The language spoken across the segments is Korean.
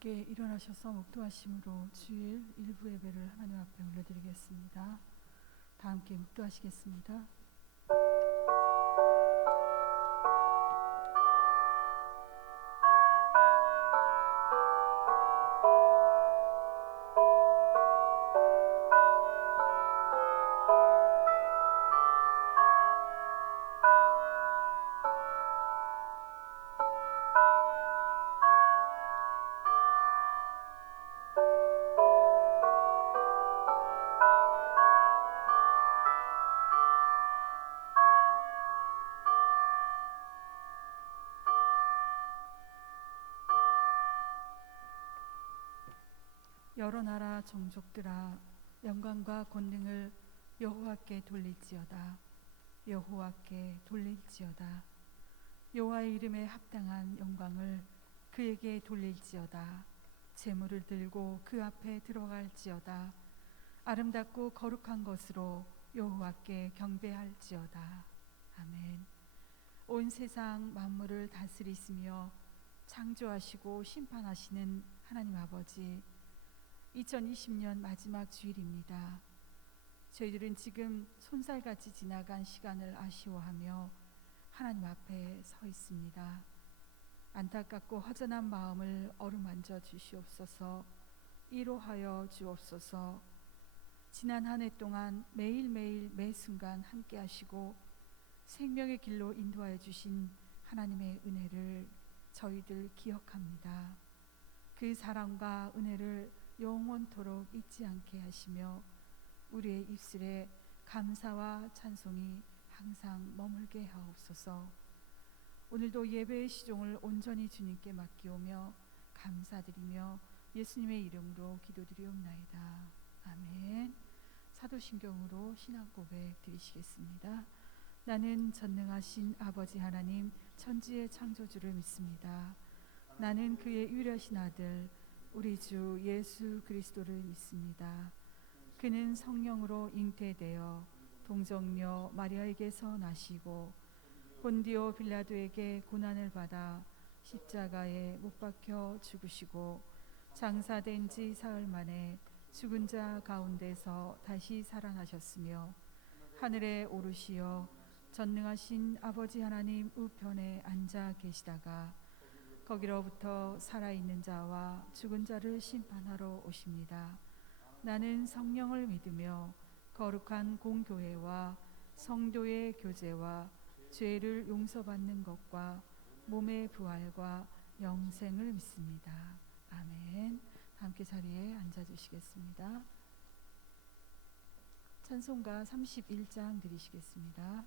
함께 일어나셔서 묵도하심으로 주일 일부 예배를 하나님 앞에 올려드리겠습니다. 다 함께 묵도하시겠습니다. 여러 나라 종족들아 영광과 권능을 여호와께 돌릴지어다. 여호와께 돌릴지어다. 여호와의 이름에 합당한 영광을 그에게 돌릴지어다. 제물을 들고 그 앞에 들어갈지어다. 아름답고 거룩한 것으로 여호와께 경배할지어다. 아멘. 온 세상 만물을 다스리시며 창조하시고 심판하시는 하나님 아버지, 2020년 마지막 주일입니다. 저희들은 지금 손살같이 지나간 시간을 아쉬워하며 하나님 앞에 서 있습니다. 안타깝고 허전한 마음을 어루만져 주시옵소서. 위로하여 주옵소서. 지난 한 해 동안 매일매일 매 순간 함께 하시고 생명의 길로 인도하여 주신 하나님의 은혜를 저희들 기억합니다. 그 사랑과 은혜를 영원토록 잊지 않게 하시며 우리의 입술에 감사와 찬송이 항상 머물게 하옵소서. 오늘도 예배의 시종을 온전히 주님께 맡기오며 감사드리며 예수님의 이름으로 기도드리옵나이다. 아멘. 사도신경으로 신앙 고백 드리시겠습니다. 나는 전능하신 아버지 하나님 천지의 창조주를 믿습니다. 나는 그의 유일하신 아들 우리 주 예수 그리스도를 믿습니다. 그는 성령으로 잉태되어 동정녀 마리아에게서 나시고 본디오 빌라도에게 고난을 받아 십자가에 못 박혀 죽으시고 장사된 지 사흘 만에 죽은 자 가운데서 다시 살아나셨으며 하늘에 오르시어 전능하신 아버지 하나님 우편에 앉아 계시다가 거기로부터 살아있는 자와 죽은 자를 심판하러 오십니다. 나는 성령을 믿으며 거룩한 공교회와 성도의 교제와 죄를 용서받는 것과 몸의 부활과 영생을 믿습니다. 아멘. 함께 자리에 앉아주시겠습니다. 찬송가 31장 드리시겠습니다.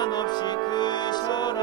한없이 크셔라.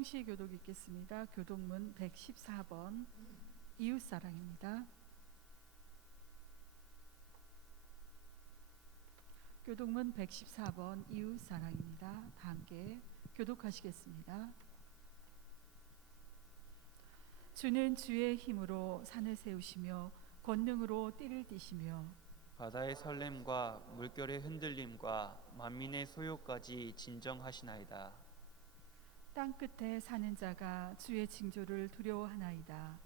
동시에 교독 읽겠습니다. 교독문 114번 이웃사랑입니다. 교독문 114번 이웃사랑입니다. 다 함께 교독하시겠습니다. 주는 주의 힘으로 산을 세우시며 권능으로 띠를 띠시며 바다의 설렘과 물결의 흔들림과 만민의 소요까지 진정하시나이다. 땅 끝에 사는 자가 주의 징조를 두려워하나이다.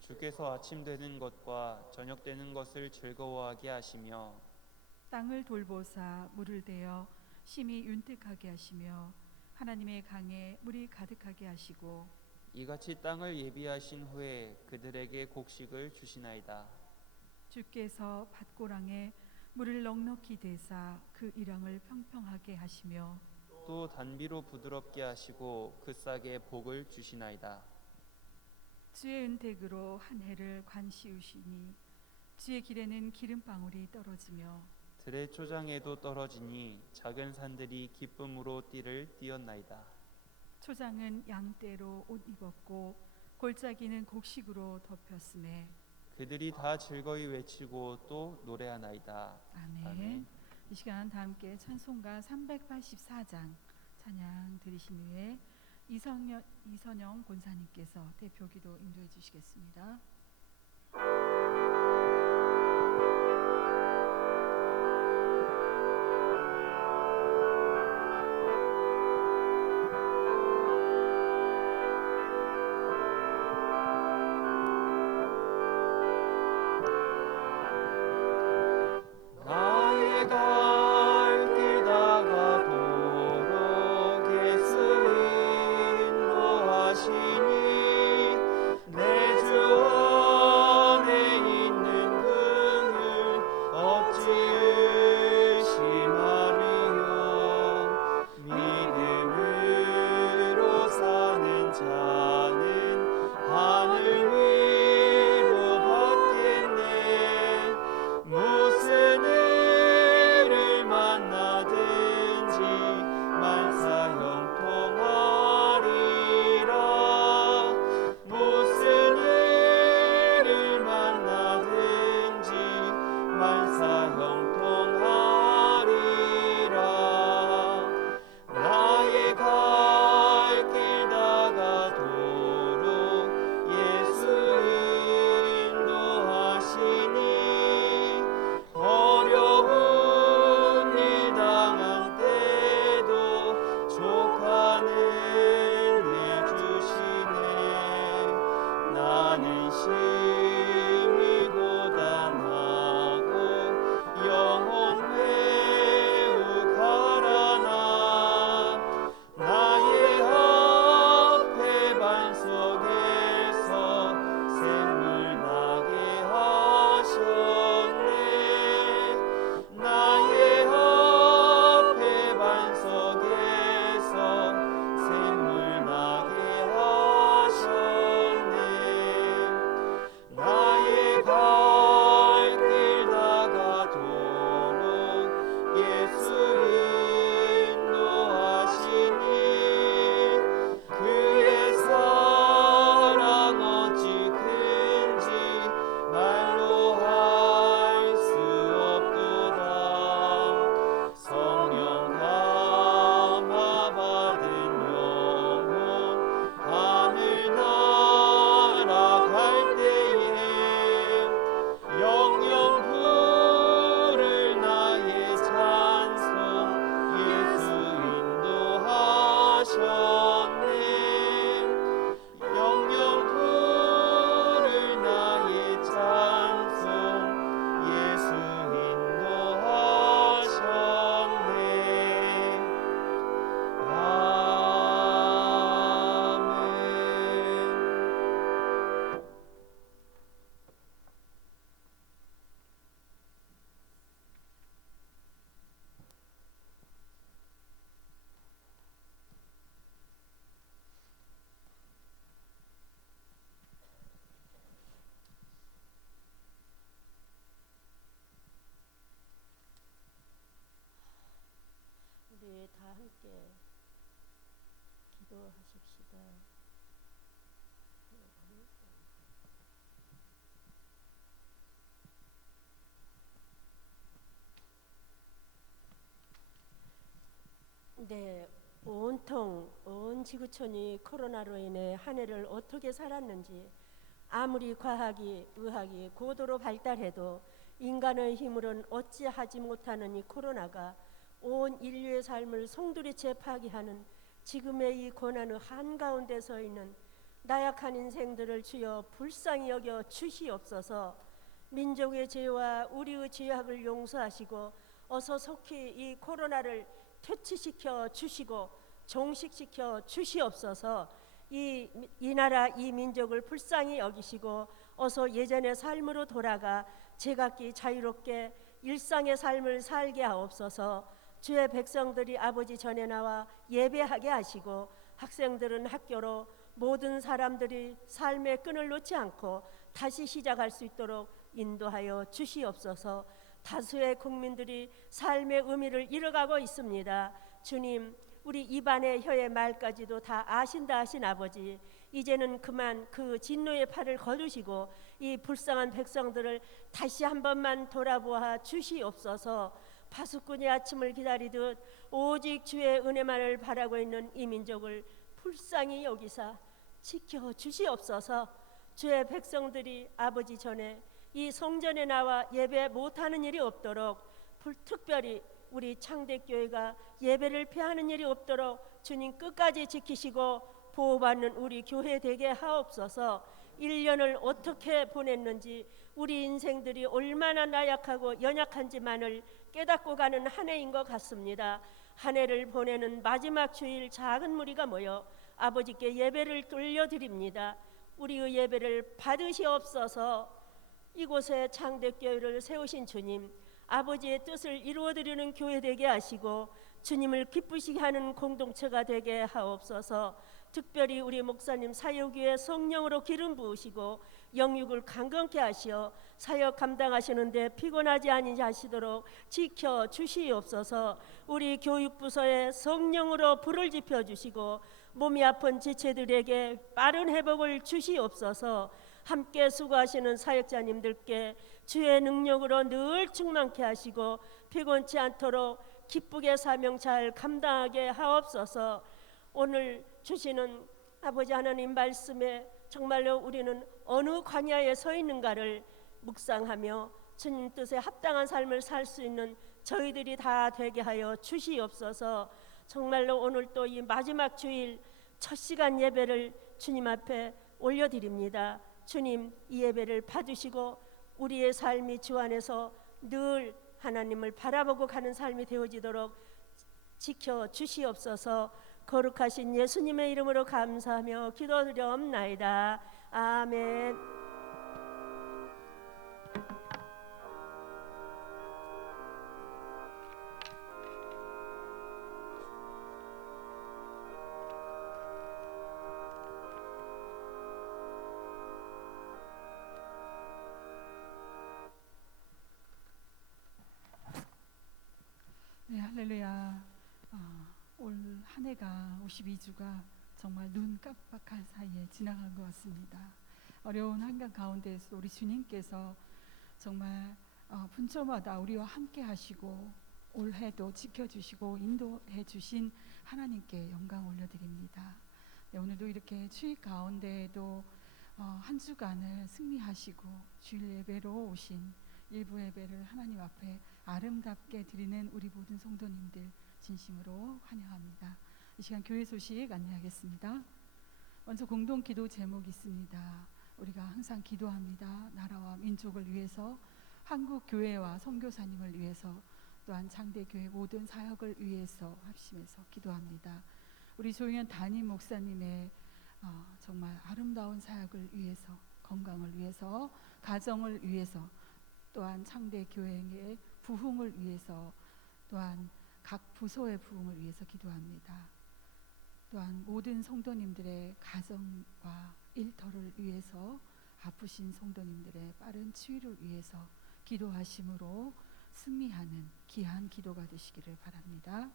주께서 아침 되는 것과 저녁 되는 것을 즐거워하게 하시며 땅을 돌보사 물을 대어 심히 윤택하게 하시며 하나님의 강에 물이 가득하게 하시고 이같이 땅을 예비하신 후에 그들에게 곡식을 주시나이다. 주께서 밭고랑에 물을 넉넉히 대사 그 이랑을 평평하게 하시며 또 단비로 부드럽게 하시고 그 싹에 복을 주시나이다. 주의 은택으로 한 해를 관시우시니 주의 길에는 기름방울이 떨어지며 들의 초장에도 떨어지니 작은 산들이 기쁨으로 띠를 띄었나이다. 초장은 양떼로 옷 입었고 골짜기는 곡식으로 덮였음에 그들이 다 즐거이 외치고 또 노래하나이다. 아멘. 아멘. 이 시간 다 함께 찬송가 384장 찬양 드리신 후에 이선영 권사님께서 대표기도 인도해 주시겠습니다. 우리 다 함께 기도하십시다. 네, 온통 온 지구촌이 코로나로 인해 한 해를 어떻게 살았는지, 아무리 과학이 의학이 고도로 발달해도 인간의 힘으로는 어찌하지 못하는 이 코로나가 온 인류의 삶을 송두리째 파괴하는 지금의 이 고난의 한가운데 서 있는 나약한 인생들을 주여 불쌍히 여겨 주시옵소서. 민족의 죄와 우리의 죄악을 용서하시고 어서 속히 이 코로나를 퇴치시켜 주시고 종식시켜 주시옵소서. 이 나라 이 민족을 불쌍히 여기시고 어서 예전의 삶으로 돌아가 제각기 자유롭게 일상의 삶을 살게 하옵소서. 주의 백성들이 아버지 전에 나와 예배하게 하시고 학생들은 학교로, 모든 사람들이 삶의 끈을 놓지 않고 다시 시작할 수 있도록 인도하여 주시옵소서. 다수의 국민들이 삶의 의미를 잃어가고 있습니다. 주님, 우리 입안의 혀의 말까지도 다 아신다 하신 아버지, 이제는 그만 그 진노의 팔을 거두시고 이 불쌍한 백성들을 다시 한 번만 돌아보아 주시옵소서. 파수꾼이 아침을 기다리듯 오직 주의 은혜만을 바라고 있는 이 민족을 불쌍히 여기사 지켜 주시옵소서. 주의 백성들이 아버지 전에 이 성전에 나와 예배 못하는 일이 없도록, 특별히 우리 창대교회가 예배를 피하는 일이 없도록 주님 끝까지 지키시고 보호받는 우리 교회 되게 하옵소서. 1년을 어떻게 보냈는지, 우리 인생들이 얼마나 나약하고 연약한지만을 깨닫고 가는 한 해인 것 같습니다. 한 해를 보내는 마지막 주일 작은 무리가 모여 아버지께 예배를 돌려드립니다. 우리의 예배를 받으시옵소서. 이곳에 창대교회를 세우신 주님, 아버지의 뜻을 이루어드리는 교회 되게 하시고 주님을 기쁘시게 하는 공동체가 되게 하옵소서. 특별히 우리 목사님 사역위에 성령으로 기름 부으시고 영육을 강건케 하시어 사역 감당하시는데 피곤하지 아니하시도록 지켜 주시옵소서. 우리 교육부서에 성령으로 불을 지펴주시고 몸이 아픈 지체들에게 빠른 회복을 주시옵소서. 함께 수고하시는 사역자님들께 주의 능력으로 늘 충만케 하시고 피곤치 않도록 기쁘게 사명 잘 감당하게 하옵소서. 오늘 주시는 아버지 하나님 말씀에 정말로 우리는 어느 광야에 서 있는가를 묵상하며 주님 뜻에 합당한 삶을 살 수 있는 저희들이 다 되게 하여 주시옵소서. 정말로 오늘 또 이 마지막 주일 첫 시간 예배를 주님 앞에 올려드립니다. 주님, 이 예배를 받으시고 우리의 삶이 주 안에서 늘 하나님을 바라보고 가는 삶이 되어지도록 지켜 주시옵소서. 거룩하신 예수님의 이름으로 감사하며 기도드려옵나이다. 아멘. 네, 할렐루야. 올 한 해가 52주가 정말 눈 깜빡할 사이에 지나간 것 같습니다. 어려운 한강 가운데서 우리 주님께서 정말 분초마다 우리와 함께 하시고 올해도 지켜주시고 인도해 주신 하나님께 영광 올려드립니다. 네, 오늘도 이렇게 추위 가운데에도 한 주간을 승리하시고 주일 예배로 오신 일부 예배를 하나님 앞에 아름답게 드리는 우리 모든 성도님들 진심으로 환영합니다. 이 시간 교회 소식 안내하겠습니다. 먼저 공동 기도 제목이 있습니다. 우리가 항상 기도합니다. 나라와 민족을 위해서, 한국 교회와 선교사님을 위해서, 또한 창대교회 모든 사역을 위해서 합심해서 기도합니다. 우리 조용현 담임 목사님의 정말 아름다운 사역을 위해서, 건강을 위해서, 가정을 위해서, 또한 창대교회의 부흥을 위해서, 또한 각 부서의 부흥을 위해서 기도합니다. 또한 모든 성도님들의 가정과 일터를 위해서, 아프신 성도님들의 빠른 치유를 위해서 기도하심으로 승리하는 귀한 기도가 되시기를 바랍니다.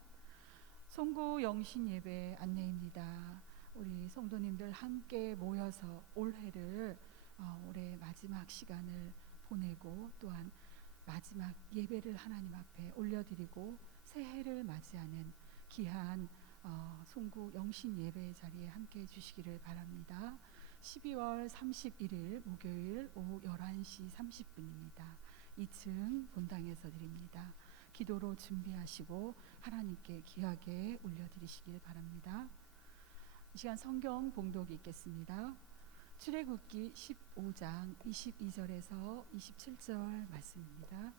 송구 영신 예배 안내입니다. 우리 성도님들 함께 모여서 올해를 올해 마지막 시간을 보내고 또한 마지막 예배를 하나님 앞에 올려드리고 새해를 맞이하는 귀한 송구 영신 예배 자리에 함께 해주시기를 바랍니다. 12월 31일 목요일 오후 11시 30분입니다. 2층 본당에서 드립니다. 기도로 준비하시고 하나님께 귀하게 올려드리시길 바랍니다. 이 시간 성경 봉독이 있겠습니다. 출애굽기 15장 22절에서 27절 말씀입니다.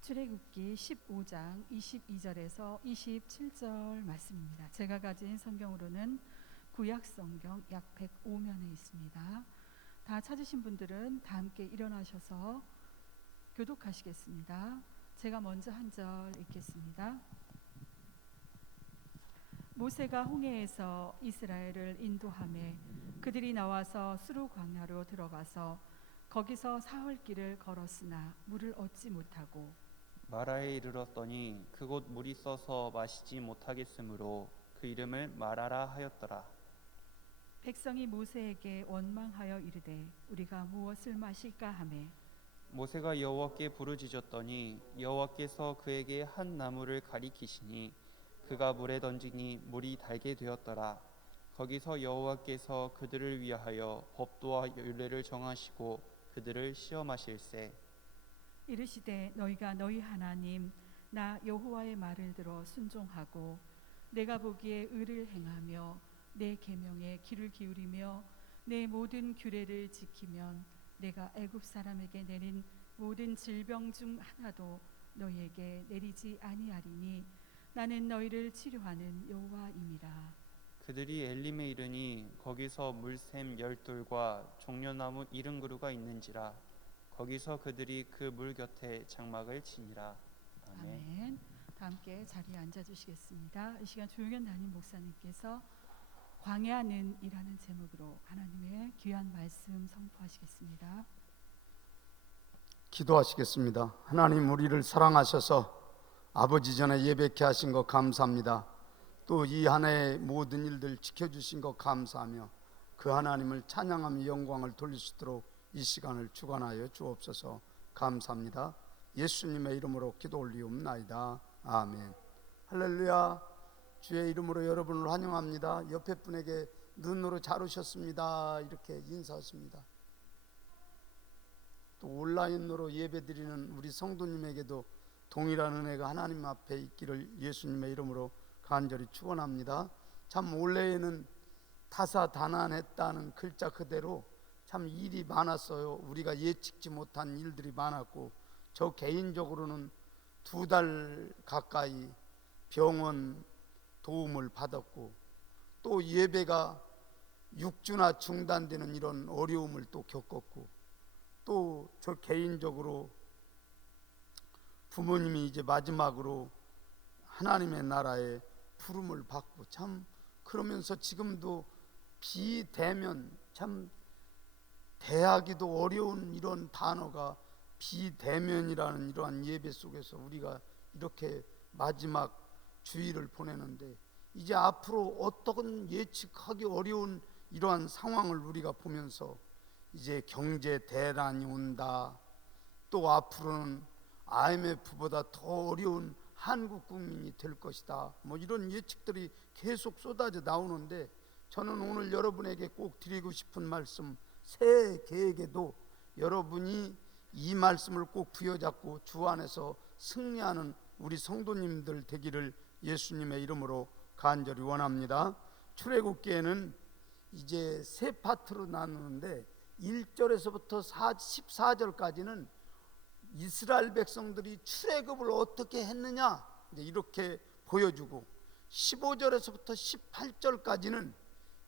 출애굽기 15장 22절에서 27절 말씀입니다. 제가 가진 성경으로는 구약 성경 약 105면에 있습니다. 다 찾으신 분들은 다 함께 일어나셔서 교독하시겠습니다. 제가 먼저 한 절 읽겠습니다. 모세가 홍해에서 이스라엘을 인도하매 그들이 나와서 수르 광야로 들어가서 거기서 사흘 길을 걸었으나 물을 얻지 못하고 마라에 이르렀더니 그곳 물이 써서 마시지 못하겠으므로 그 이름을 마라라 하였더라. 백성이 모세에게 원망하여 이르되 우리가 무엇을 마실까 하매 모세가 여호와께 부르짖었더니 여호와께서 그에게 한 나무를 가리키시니 그가 물에 던지니 물이 달게 되었더라. 거기서 여호와께서 그들을 위하여 법도와 율례를 정하시고 그들을 시험하실세. 이르시되 너희가 너희 하나님 나 여호와의 말을 들어 순종하고 내가 보기에 의를 행하며 내 계명에 귀를 기울이며 내 모든 규례를 지키면 내가 애굽 사람에게 내린 모든 질병 중 하나도 너희에게 내리지 아니하리니 나는 너희를 치료하는 여호와임이라. 그들이 엘림에 이르니 거기서 물샘 12돌과 종려나무 70그루가 있는지라. 거기서 그들이 그 물 곁에 장막을 치니라. 아멘. 아멘. 다 함께 자리에 앉아주시겠습니다. 이 시간 조용현 담임 목사님께서 광야는 이라는 제목으로 하나님의 귀한 말씀 선포하시겠습니다. 기도하시겠습니다. 하나님, 우리를 사랑하셔서 아버지 전에 예배케 하신 것 감사합니다. 또 이 한 해의 모든 일들 지켜주신 것 감사하며 그 하나님을 찬양하며 영광을 돌릴 수 있도록 이 시간을 주관하여 주옵소서. 감사합니다. 예수님의 이름으로 기도 올리옵나이다. 아멘. 할렐루야. 주의 이름으로 여러분을 환영합니다. 옆에 분에게 눈으로 잘 오셨습니다 이렇게 인사하십니다. 또 온라인으로 예배드리는 우리 성도님에게도 동일한 은혜가 하나님 앞에 있기를 예수님의 이름으로 간절히 축원합니다. 참 올해에는 다사다난했다는 글자 그대로 참 일이 많았어요. 우리가 예측지 못한 일들이 많았고, 저 개인적으로는 2달 가까이 병원 도움을 받았고, 또 예배가 6주나 중단되는 이런 어려움을 또 겪었고, 또 저 개인적으로 부모님이 이제 마지막으로 하나님의 나라에 부름을 받고, 참 그러면서 지금도 비대면, 참 대하기도 어려운 이런 단어가 비대면이라는 이러한 예배 속에서 우리가 이렇게 마지막 주일을 보내는데, 이제 앞으로 어떤 예측하기 어려운 이러한 상황을 우리가 보면서 이제 경제 대란이 온다, 또 앞으로는 IMF보다 더 어려운 한국 국민이 될 것이다, 뭐 이런 예측들이 계속 쏟아져 나오는데, 저는 오늘 여러분에게 꼭 드리고 싶은 말씀, 새해 계획에도 여러분이 이 말씀을 꼭 부여잡고 주 안에서 승리하는 우리 성도님들 되기를 예수님의 이름으로 간절히 원합니다. 출애굽기에는 이제 세 파트로 나누는데 1절에서부터 14절까지는 이스라엘 백성들이 출애굽을 어떻게 했느냐 이렇게 보여주고, 15절에서부터 18절까지는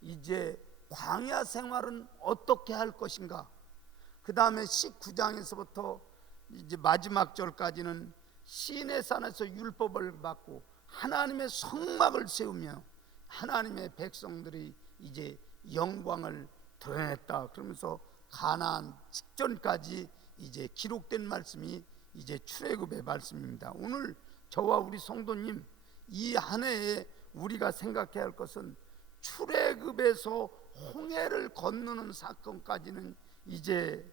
이제 광야 생활은 어떻게 할 것인가, 그 다음에 19장에서부터 이제 마지막 절까지는 시내산에서 율법을 받고 하나님의 성막을 세우며 하나님의 백성들이 이제 영광을 드러냈다 그러면서 가나안 직전까지 이제 기록된 말씀이 이제 출애굽의 말씀입니다. 오늘 저와 우리 성도님 이 한 해에 우리가 생각해야 할 것은 출애굽에서 홍해를 건너는 사건까지는 이제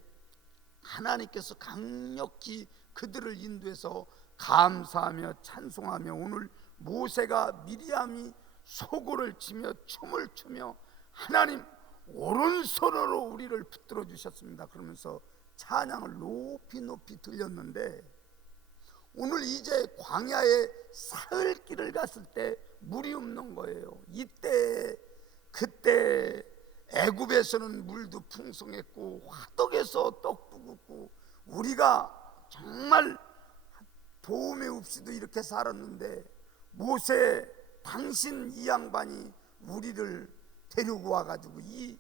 하나님께서 강력히 그들을 인도해서 감사하며 찬송하며 오늘 모세가 미리암이 소고를 치며 춤을 추며 하나님 오른손으로 우리를 붙들어 주셨습니다 그러면서 찬양을 높이 높이 들렸는데, 오늘 이제 광야에 사흘 길을 갔을 때 물이 없는 거예요. 그때 애굽에서는 물도 풍성했고 화덕에서 떡도 굽고 우리가 정말 도움이 없이도 이렇게 살았는데, 모세 당신 이 양반이 우리를 데리고 와가지고 이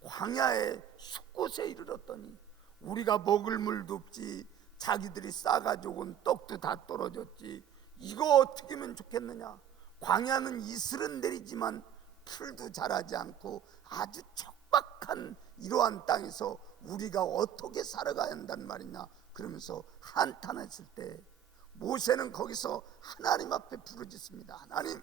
광야의 숲곳에 이르렀더니 우리가 먹을 물도 없지, 자기들이 싸가지고 온 떡도 다 떨어졌지, 이거 어떻게 하면 좋겠느냐. 광야는 이슬은 내리지만 풀도 자라지 않고 아주 척박한 이러한 땅에서 우리가 어떻게 살아가야 한단 말이냐 그러면서 한탄했을 때, 모세는 거기서 하나님 앞에 부르짖습니다. 하나님,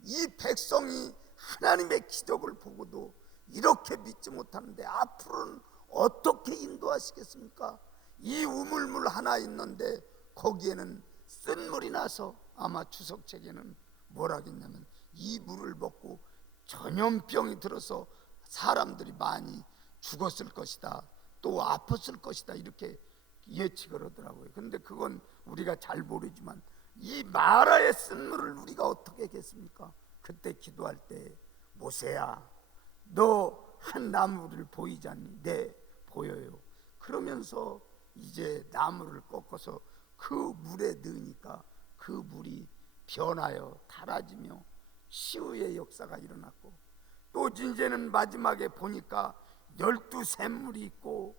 이 백성이 하나님의 기적을 보고도 이렇게 믿지 못하는데 앞으로는 어떻게 인도하시겠습니까? 이 우물물 하나 있는데 거기에는 쓴물이 나서 아마 추석책에는 뭐라 하겠냐면 이 물을 먹고 전염병이 들어서 사람들이 많이 죽었을 것이다, 또 아팠을 것이다, 이렇게 예측을 하더라고요. 근데 그건 우리가 잘 모르지만 이 마라의 쓴물을 우리가 어떻게 하겠습니까? 그때 기도할 때, 모세야 너 한 나무를 보이지 않니? 네 보여요. 그러면서 이제 나무를 꺾어서 그 물에 넣으니까 그 물이 변하여 달아지며 시우의 역사가 일어났고, 또 이제는 마지막에 보니까 12샘물이 있고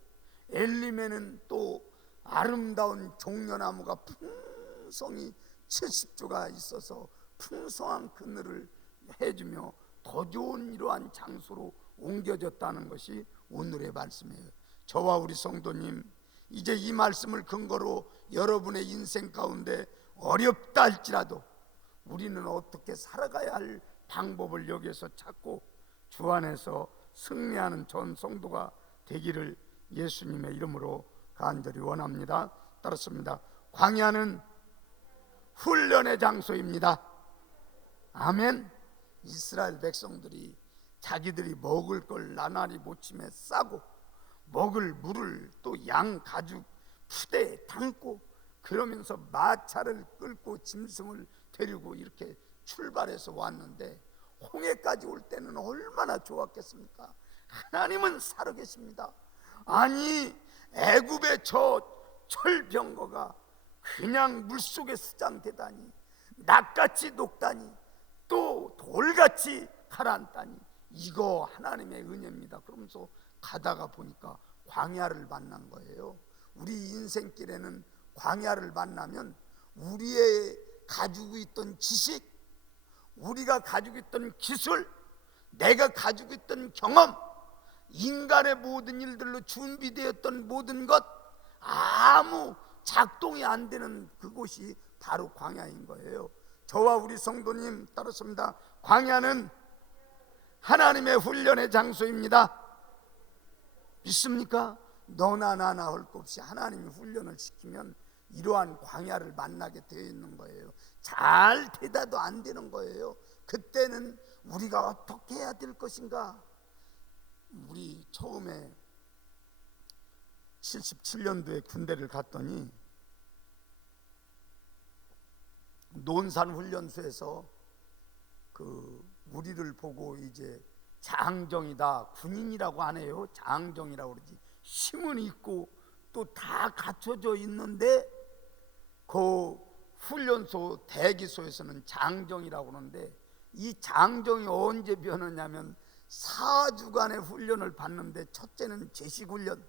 엘림에는 또 아름다운 종려나무가 풍성히 70조가 있어서 풍성한 그늘을 해주며 더 좋은 이러한 장소로 옮겨졌다는 것이 오늘의 말씀이에요. 저와 우리 성도님, 이제 이 말씀을 근거로 여러분의 인생 가운데 어렵다 할지라도 우리는 어떻게 살아가야 할 방법을 여기에서 찾고 주 안에서 승리하는 전 성도가 되기를 예수님의 이름으로 간절히 원합니다. 따랐습니다. 광야는 훈련의 장소입니다. 아멘. 이스라엘 백성들이 자기들이 먹을 걸 나날이 모침에 싸고 먹을 물을 또 양 가죽 푸대에 담고 그러면서 마차를 끌고 짐승을 데리고 이렇게 출발해서 왔는데, 홍해까지 올 때는 얼마나 좋았겠습니까? 하나님은 살아계십니다. 아니 애굽의 저 철병거가 그냥 물속에 수장되다니, 낫같이 녹다니, 또 돌같이 가라앉다니, 이거 하나님의 은혜입니다. 그러면서 가다가 보니까 광야를 만난 거예요. 우리 인생길에는 광야를 만나면 우리의 가지고 있던 지식, 우리가 가지고 있던 기술, 내가 가지고 있던 경험, 인간의 모든 일들로 준비되었던 모든 것, 아무 작동이 안 되는 그곳이 바로 광야인 거예요. 저와 우리 성도님 따랐습니다. 광야는 하나님의 훈련의 장소입니다. 믿습니까? 너나 나나 할 것 없이 하나님이 훈련을 시키면 이러한 광야를 만나게 되어 있는 거예요. 잘 되다도 안 되는 거예요. 그때는 우리가 어떻게 해야 될 것인가? 우리 처음에 77년도에 군대를 갔더니 논산훈련소에서 우리를 보고 이제 장정이다, 군인이라고 안 해요. 장정이라고 그러지. 힘은 있고 또 다 갖춰져 있는데 그 훈련소 대기소에서는 장정이라고 그러는데, 이 장정이 언제 변하냐면 4주간의 훈련을 받는데, 첫째는 제식훈련,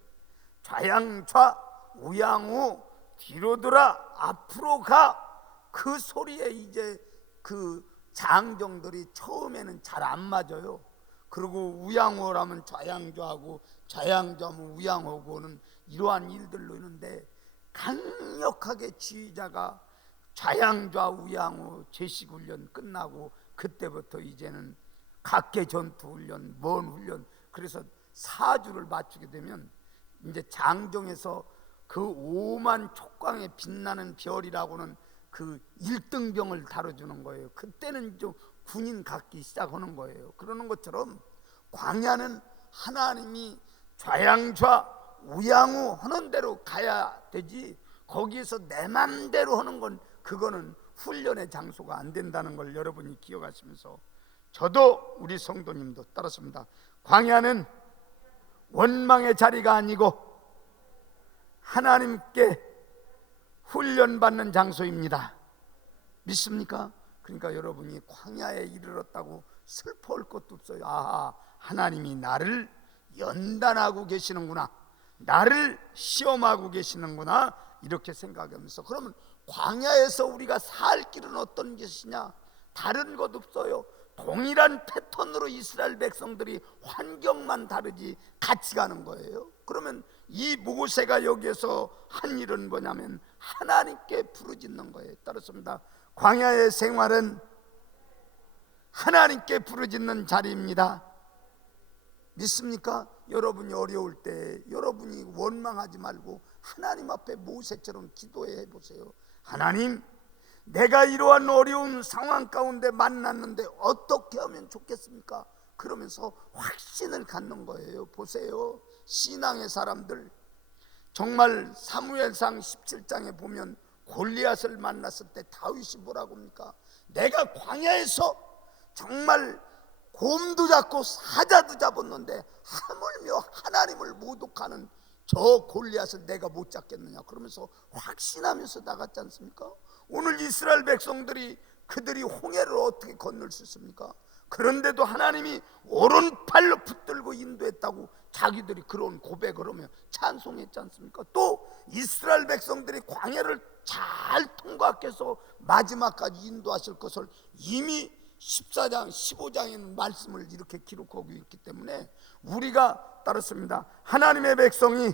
좌양좌 우양우 뒤로 돌아 앞으로 가, 그 소리에 이제 그 장정들이 처음에는 잘 안 맞아요. 그리고 우양호라면 좌양좌하고 좌양좌하면 우양호고는 이러한 일들로 있는데, 강력하게 지휘자가 좌양좌 우양호 제식훈련 끝나고 그때부터 이제는 각계 전투훈련, 먼 훈련, 그래서 4주를 맞추게 되면 이제 장정에서 그 오만 촉광에 빛나는 별이라고는 그 1등병을 다뤄주는 거예요. 그때는 좀 군인 갖기 시작하는 거예요. 그러는 것처럼 광야는 하나님이 좌양좌 우양우 하는 대로 가야 되지, 거기에서 내 맘대로 하는 건 그거는 훈련의 장소가 안 된다는 걸 여러분이 기억하시면서, 저도 우리 성도님도 따랐습니다. 광야는 원망의 자리가 아니고 하나님께 훈련받는 장소입니다. 믿습니까? 그러니까 여러분이 광야에 이르렀다고 슬퍼할 것도 없어요. 아, 하나님이 나를 연단하고 계시는구나, 나를 시험하고 계시는구나, 이렇게 생각하면서, 그러면 광야에서 우리가 살 길은 어떤 것이냐? 다른 것 없어요. 동일한 패턴으로 이스라엘 백성들이 환경만 다르지 같이 가는 거예요. 그러면 이 모세가 여기에서 한 일은 뭐냐면 하나님께 부르짖는 거예요. 따랐습니다. 광야의 생활은 하나님께 부르짖는 자리입니다. 믿습니까? 여러분이 어려울 때 여러분이 원망하지 말고 하나님 앞에 모세처럼 기도해 보세요. 하나님, 내가 이러한 어려운 상황 가운데 만났는데 어떻게 하면 좋겠습니까? 그러면서 확신을 갖는 거예요. 보세요, 신앙의 사람들, 정말 사무엘상 17장에 보면 골리앗을 만났을 때 다윗이 뭐라고 합니까? 내가 광야에서 정말 곰도 잡고 사자도 잡았는데 하물며 하나님을 모독하는 저 골리앗을 내가 못 잡겠느냐, 그러면서 확신하면서 나갔지 않습니까? 오늘 이스라엘 백성들이 그들이 홍해를 어떻게 건널 수 있습니까? 그런데도 하나님이 오른팔로 붙들고 인도했다고 자기들이 그런 고백을 하며 찬송했지 않습니까? 또 이스라엘 백성들이 광야를 잘 통과해서 마지막까지 인도하실 것을 이미 14장 15장에는 말씀을 이렇게 기록하고 있기 때문에 우리가 따르습니다. 하나님의 백성이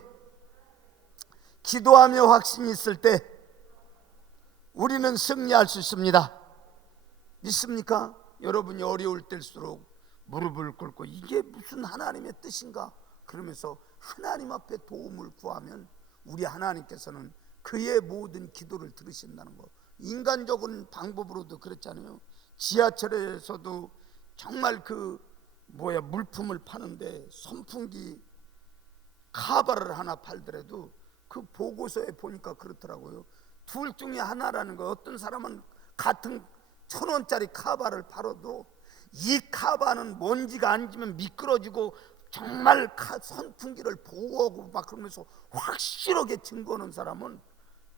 기도하며 확신이 있을 때 우리는 승리할 수 있습니다. 믿습니까? 여러분이 어려울 때일수록 무릎을 꿇고 이게 무슨 하나님의 뜻인가 그러면서 하나님 앞에 도움을 구하면 우리 하나님께서는 그의 모든 기도를 들으신다는 거. 인간적인 방법으로도 그렇잖아요. 지하철에서도 정말 물품을 파는데 선풍기 카바를 하나 팔더라도 그 보고서에 보니까 그렇더라고요. 둘 중에 하나라는 거. 어떤 사람은 같은 1,000원짜리 카바를 팔아도 이 카바는 먼지가 앉으면 미끄러지고 정말 선풍기를 보호하고 막 그러면서 확실하게 증거하는 사람은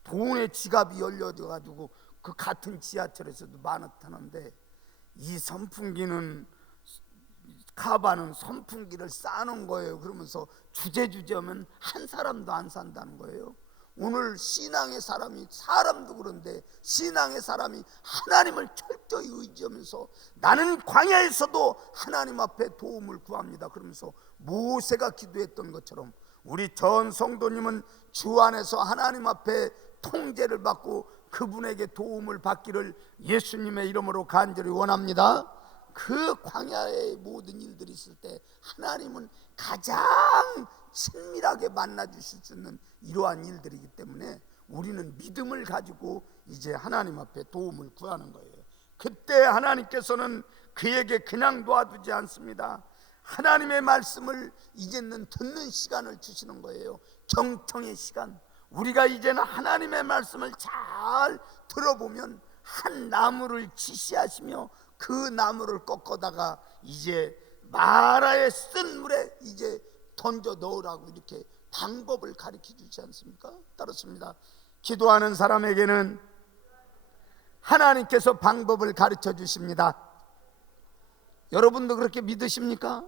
돈의 지갑이 열려져 가지고 그 같은 지하철에서도 많았다는데, 이 선풍기는 카바는 선풍기를 쌓는 거예요. 그러면서 주제하면 한 사람도 안 산다는 거예요. 오늘 신앙의 사람이, 사람도 그런데 신앙의 사람이 하나님을 철저히 의지하면서 나는 광야에서도 하나님 앞에 도움을 구합니다 그러면서 모세가 기도했던 것처럼 우리 전 성도님은 주 안에서 하나님 앞에 통제를 받고 그분에게 도움을 받기를 예수님의 이름으로 간절히 원합니다. 그 광야의 모든 일들이 있을 때 하나님은 가장 친밀하게 만나 주실 수 있는 이러한 일들이기 때문에 우리는 믿음을 가지고 이제 하나님 앞에 도움을 구하는 거예요. 그때 하나님께서는 그에게 그냥 놔두지 않습니다. 하나님의 말씀을 이제는 듣는 시간을 주시는 거예요. 경청의 시간. 우리가 이제는 하나님의 말씀을 잘 들어보면 한 나무를 지시하시며 그 나무를 꺾어다가 이제 마라에 쓴 물에 이제 던져 넣으라고 이렇게 방법을 가르쳐 주지 않습니까? 따르습니다. 기도하는 사람에게는 하나님께서 방법을 가르쳐 주십니다. 여러분도 그렇게 믿으십니까?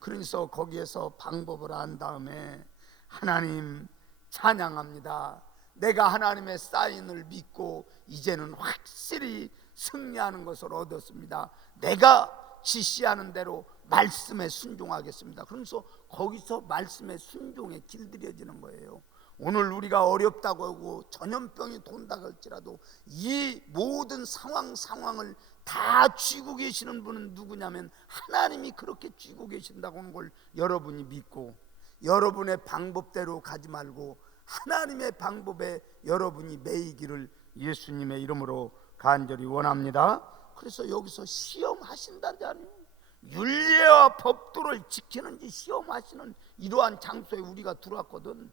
그래서 거기에서 방법을 안 다음에 하나님 찬양합니다. 내가 하나님의 사인을 믿고 이제는 확실히 승리하는 것을 얻었습니다. 내가 지시하는 대로 말씀에 순종하겠습니다. 그러면서 거기서 말씀에 순종에 길들여지는 거예요. 오늘 우리가 어렵다고 하고 전염병이 돈다고 할지라도 이 모든 상황을 다 쥐고 계시는 분은 누구냐면 하나님이 그렇게 쥐고 계신다고 하는 걸 여러분이 믿고 여러분의 방법대로 가지 말고 하나님의 방법에 여러분이 매이기를 예수님의 이름으로 간절히 원합니다. 그래서 여기서 시험하신다잖아요. 율례와 법도를 지키는지 시험하시는 이러한 장소에 우리가 들어왔거든.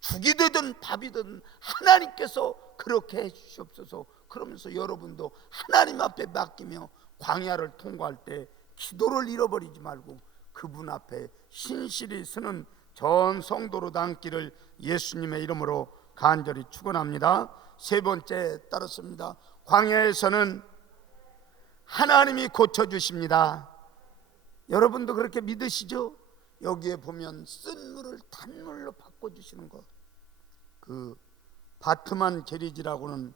죽이 되든 밥이든 하나님께서 그렇게 해주시옵소서. 그러면서 여러분도 하나님 앞에 맡기며 광야를 통과할 때 기도를 잃어버리지 말고 그분 앞에 신실히 서는 전 성도로 남기를 예수님의 이름으로 간절히 축원합니다. 세 번째 따랐습니다. 광야에서는 하나님이 고쳐주십니다. 여러분도 그렇게 믿으시죠? 여기에 보면 쓴 물을 단물로 바꿔주시는 것. 그 바트만 게리지라고는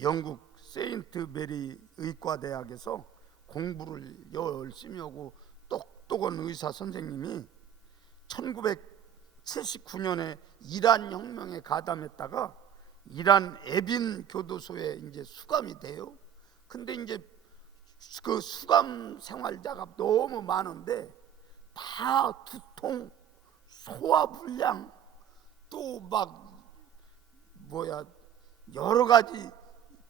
영국 세인트 메리 의과대학에서 공부를 열심히 하고 똑똑한 의사 선생님이 1979년에 이란 혁명에 가담했다가 이란 에빈 교도소에 이제 수감이 돼요. 근데 이제 그 수감 생활자가 너무 많은데 다 두통, 소화불량, 또 막 여러 가지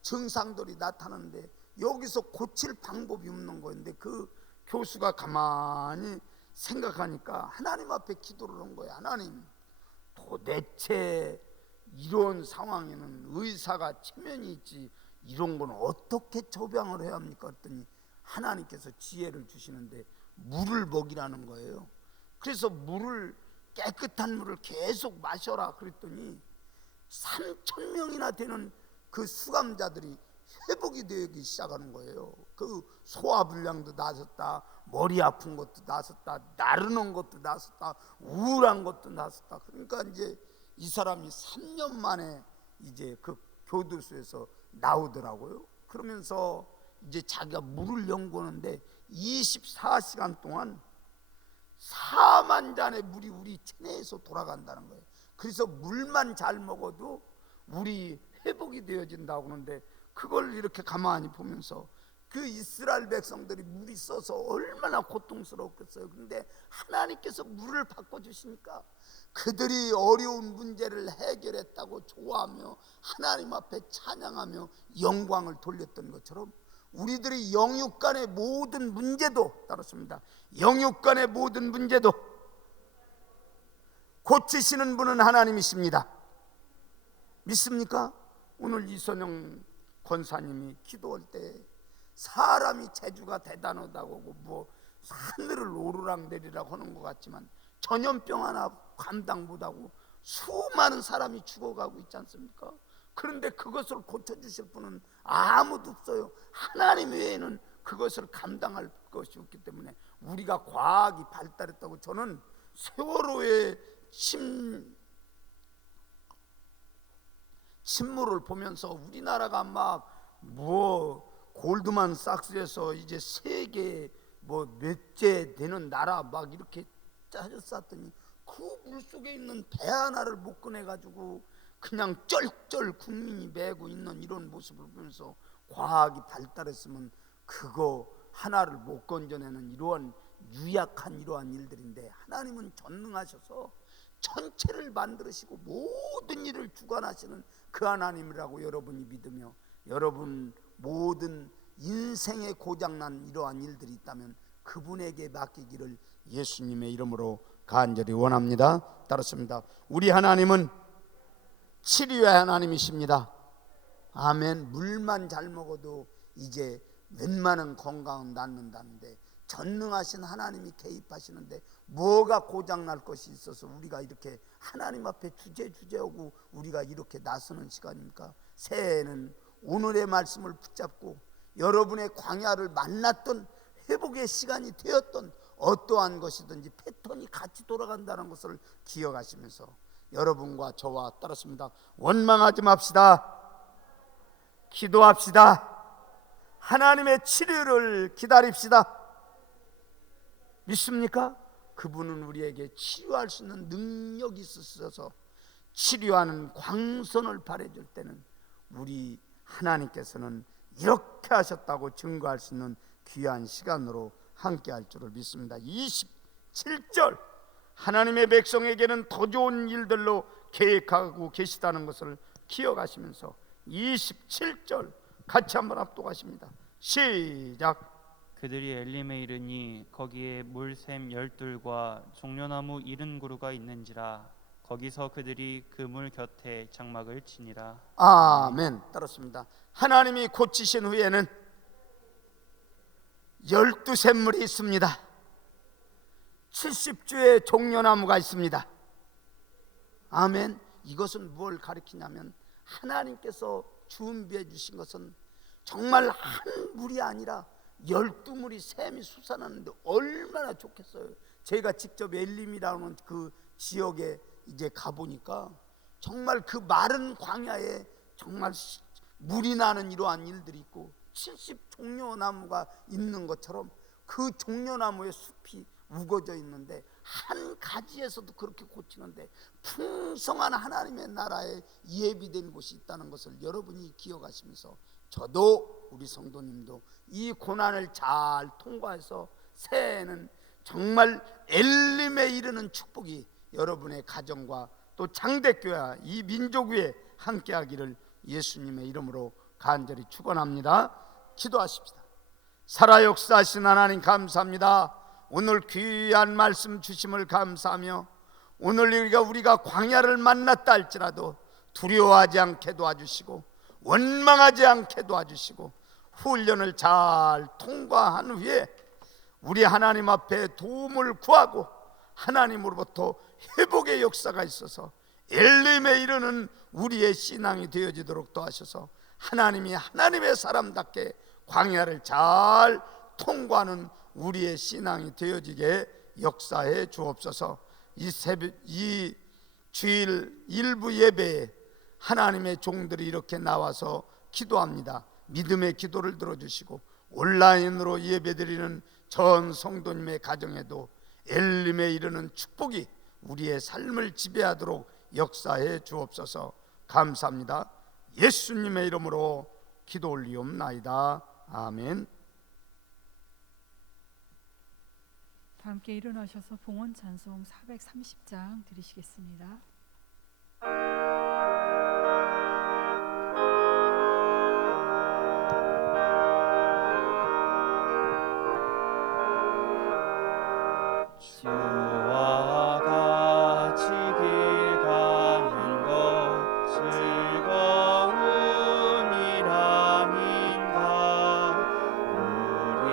증상들이 나타나는데 여기서 고칠 방법이 없는 거였는데 그 교수가 가만히 생각하니까 하나님 앞에 기도를 한 거예요. 하나님, 도대체 이런 상황에는 의사가 체면이 있지 이런 건 어떻게 처방을 해야 합니까? 그랬더니 하나님께서 지혜를 주시는데 물을 먹이라는 거예요. 그래서 깨끗한 물을 계속 마셔라 그랬더니 3,000명이나 되는 그 수감자들이 회복이 되기 시작하는 거예요. 그 소화불량도 나섰다, 머리 아픈 것도 나섰다, 나르는 것도 나섰다, 우울한 것도 나섰다. 그러니까 이제 이 사람이 3년 만에 이제 그 교도소에서 나오더라고요. 그러면서 이제 자기가 물을 연구하는데 24시간 동안 4만 잔의 물이 우리 체내에서 돌아간다는 거예요. 그래서 물만 잘 먹어도 우리 회복이 되어진다고 하는데 그걸 이렇게 가만히 보면서 그 이스라엘 백성들이 물이 써서 얼마나 고통스러웠겠어요. 그런데 하나님께서 물을 바꿔주시니까 그들이 어려운 문제를 해결했다고 좋아하며 하나님 앞에 찬양하며 영광을 돌렸던 것처럼 우리들이 영육간의 모든 문제도 따랐습니다. 영육간의 모든 문제도 고치시는 분은 하나님이십니다. 믿습니까? 오늘 이선영 권사님이 기도할 때 사람이 재주가 대단하다고 하고 하늘을 오르락 내리락 하는 것 같지만 전염병 하나 감당 못하고 수많은 사람이 죽어가고 있지 않습니까? 그런데 그것을 고쳐주실 분은 아무도 없어요. 하나님 외에는 그것을 감당할 것이 없기 때문에 우리가 과학이 발달했다고 저는 세월호의 침몰을 보면서 우리나라가 골드만삭스에서 이제 세계 몇째 되는 나라 이렇게 짜졌었더니 그 물속에 있는 배 하나를 못 꺼내가지고 그냥 쩔쩔 국민이 메고 있는 이런 모습을 보면서 과학이 발달했으면 그거 하나를 못 건져내는 이러한 유약한 이러한 일들인데 하나님은 전능하셔서 전체를 만드시고 모든 일을 주관하시는 그 하나님이라고 여러분이 믿으며 여러분 모든 인생에 고장난 이러한 일들이 있다면 그분에게 맡기기를 예수님의 이름으로 간절히 원합니다. 따랐습니다. 우리 하나님은 치료의 하나님이십니다. 아멘. 물만 잘 먹어도 이제 웬만한 건강은 낫는다는데 전능하신 하나님이 개입하시는데 뭐가 고장날 것이 있어서 우리가 이렇게 하나님 앞에 주제하고 우리가 이렇게 나서는 시간입니까? 새해에는 오늘의 말씀을 붙잡고 여러분의 광야를 만났던 회복의 시간이 되었던 어떠한 것이든지 패턴이 같이 돌아간다는 것을 기억하시면서 여러분과 저와 따랐습니다. 원망하지 맙시다. 기도합시다. 하나님의 치료를 기다립시다. 믿습니까? 그분은 우리에게 치료할 수 있는 능력이 있으셔서 치료하는 광선을 발해줄 때는 우리 하나님께서는 이렇게 하셨다고 증거할 수 있는 귀한 시간으로 함께 할 줄을 믿습니다. 27절 하나님의 백성에게는 더 좋은 일들로 계획하고 계시다는 것을 기억하시면서 27절 같이 한번 합독하십니다. 시작. 그들이 엘림에 이르니 거기에 물샘 12과 종려나무 70그루가 있는지라 거기서 그들이 그 물 곁에 장막을 치니라. 아멘. 따랐습니다. 하나님이 고치신 후에는 12샘물이 있습니다. 70주의 종려나무가 있습니다. 아멘. 이것은 뭘 가리키냐면 하나님께서 준비해 주신 것은 정말 한 물이 아니라 12물이 샘이 솟아나는데 얼마나 좋겠어요. 제가 직접 엘림이라는 그 지역에 이제 가보니까 정말 그 마른 광야에 정말 물이 나는 이러한 일들이 있고 70 종려나무가 있는 것처럼 그 종려나무의 숲이 우거져 있는데 한 가지에서도 그렇게 고치는데 풍성한 하나님의 나라에 예비된 곳이 있다는 것을 여러분이 기억하시면서 저도 우리 성도님도 이 고난을 잘 통과해서 새해에는 정말 엘림에 이르는 축복이 여러분의 가정과 또 장대교회와 이 민족 위에 함께하기를 예수님의 이름으로 간절히 축원합니다. 기도하십시다. 살아 역사하신 하나님 감사합니다. 오늘 귀한 말씀 주심을 감사하며 오늘 우리가 광야를 만났다 할지라도 두려워하지 않게 도와주시고 원망하지 않게 도와주시고 훈련을 잘 통과한 후에 우리 하나님 앞에 도움을 구하고 하나님으로부터 회복의 역사가 있어서 엘림에 이르는 우리의 신앙이 되어지도록 도와셔서 하나님이 하나님의 사람답게 광야를 잘 통과하는 우리의 신앙이 되어지게 역사해 주옵소서. 이 주일 일부 예배에 하나님의 종들이 이렇게 나와서 기도합니다. 믿음의 기도를 들어주시고 온라인으로 예배드리는 전 성도님의 가정에도 엘림에 이르는 축복이 우리의 삶을 지배하도록 역사해 주옵소서. 감사합니다. 예수님의 이름으로 기도 올리옵나이다. 아멘. 다 함께 일어나셔서 봉헌 찬송 430장 드리시겠습니다. 주와 같이 길 가는 것 즐거운 일 아닌가. 우리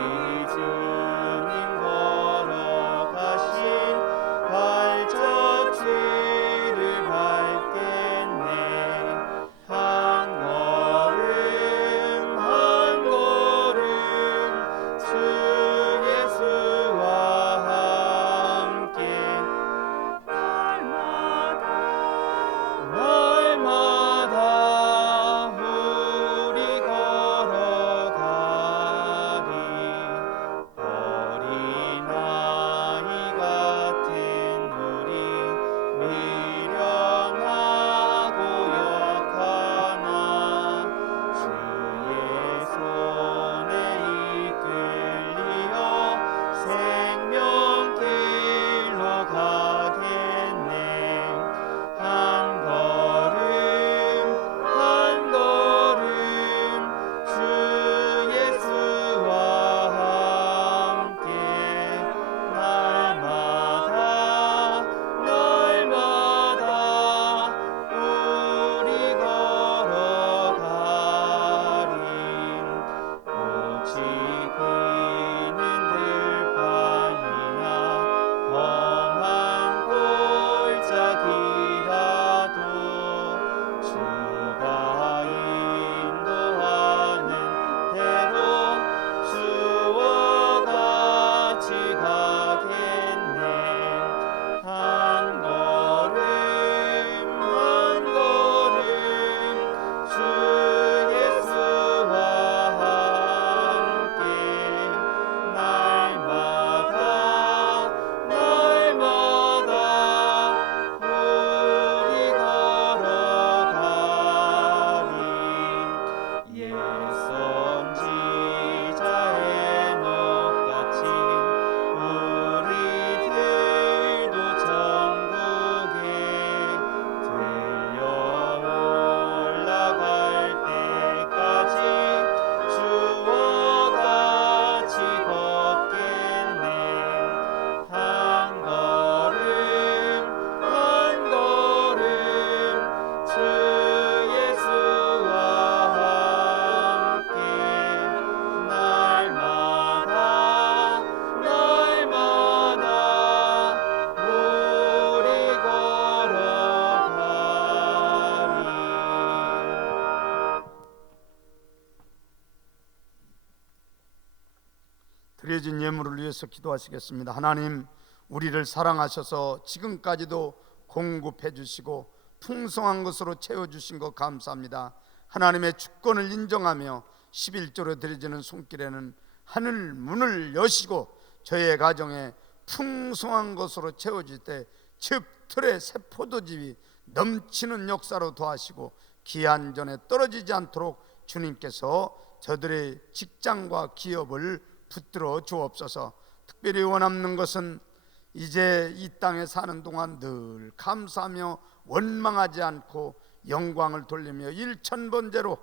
주님 걸어가신 발자취를 밝게 드려진 예물을 위해서 기도하시겠습니다. 하나님, 우리를 사랑하셔서 지금까지도 공급해 주시고 풍성한 것으로 채워주신 것 감사합니다. 하나님의 주권을 인정하며 11조로 드려지는 손길에는 하늘 문을 여시고 저의 가정에 풍성한 것으로 채워질 때 즙 틀에 새 포도즙이 넘치는 역사로 도와시고 기한 전에 떨어지지 않도록 주님께서 저들의 직장과 기업을 붙들어 주옵소서. 특별히 원하는 것은 이제 이 땅에 사는 동안 늘 감사하며 원망하지 않고 영광을 돌리며 일천번제로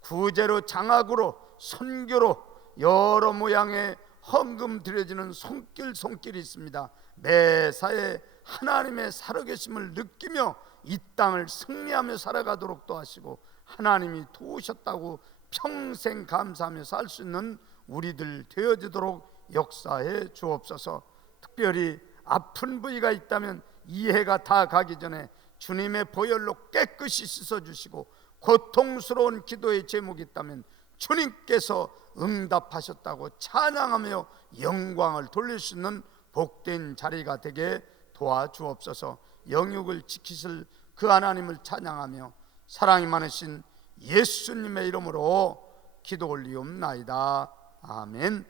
구제로 장학으로 선교로 여러 모양의 헌금 드려지는 손길이 있습니다. 매사에 하나님의 살아계심을 느끼며 이 땅을 승리하며 살아가도록 도와시고 하나님이 도우셨다고 평생 감사하며 살 수 있는 우리들 되어지도록 역사해 주옵소서. 특별히 아픈 부위가 있다면 이해가 다 가기 전에 주님의 보혈로 깨끗이 씻어주시고 고통스러운 기도의 제목이 있다면 주님께서 응답하셨다고 찬양하며 영광을 돌릴 수 있는 복된 자리가 되게 도와주옵소서. 영육을 지키실 그 하나님을 찬양하며 사랑이 많으신 예수님의 이름으로 기도 올리옵나이다. 아멘.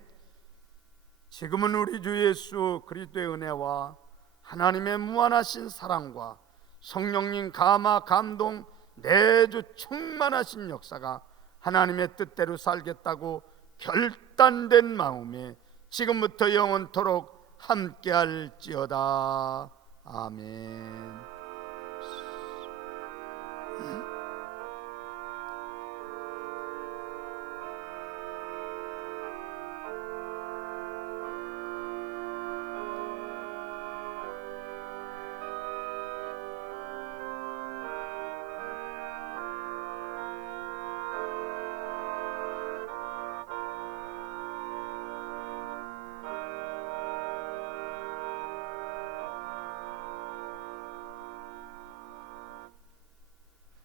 지금은 우리 주 예수 그리스도의 은혜와 하나님의 무한하신 사랑과 성령님 감화 감동 내주 충만하신 역사가 하나님의 뜻대로 살겠다고 결단된 마음에 지금부터 영원토록 함께할지어다. 아멘.